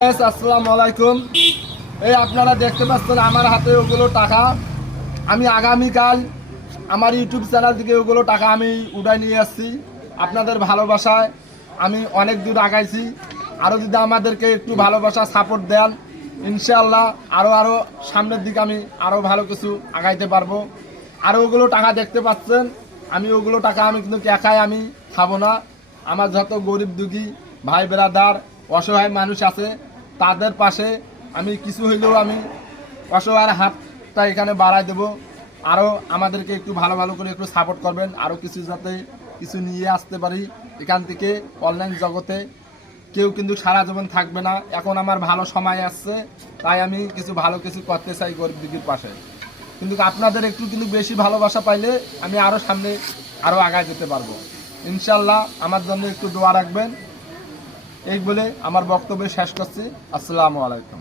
আসসালামু আলাইকুম। এই আপনারা দেখতে পাচ্ছেন আমার হাতে ওগুলো টাকা। আমি আগামীকাল আমার ইউটিউব চ্যানেল থেকে ওগুলো টাকা আমি উঠাই নিয়ে আসছি। আপনাদের ভালোবাসায় আমি অনেক দূর আগাইছি। আরও যদি আমাদেরকে একটু ভালোবাসা সাপোর্ট দেন, ইনশাআল্লাহ আরও সামনের দিকে আমি আরও ভালো কিছু আগাইতে পারবো। আরও ওগুলো টাকা দেখতে পাচ্ছেন, আমি ওগুলো টাকা আমি কিন্তু একাই আমি খাবো না। আমার যত গরিব দুঃখী ভাই ব্রাদার অসহায় মানুষ আছে তাদের পাশে আমি কিছু হইলেও আমি অসহায়ের হাতটা এখানে বাড়াই দেবো। আরও আমাদেরকে একটু ভালো ভালো করে একটু সাপোর্ট করবেন, আরও কিছু যাতে কিছু নিয়ে আসতে পারি এখান থেকে। অনলাইন জগতে কেউ কিন্তু সারা জীবন থাকবে না, এখন আমার ভালো সময় আসছে, তাই আমি কিছু ভালো কিছু করতে চাই গরিব দুঃখীর পাশে। কিন্তু আপনাদের একটু কিন্তু বেশি ভালোবাসা পাইলে আমি আরও সামনে আরও আগায় যেতে পারবো। ইনশাল্লাহ আমার জন্য একটু দোয়া রাখবেন। এই বলে আমার বক্তব্য শেষ করছি। আসসালামু আলাইকুম।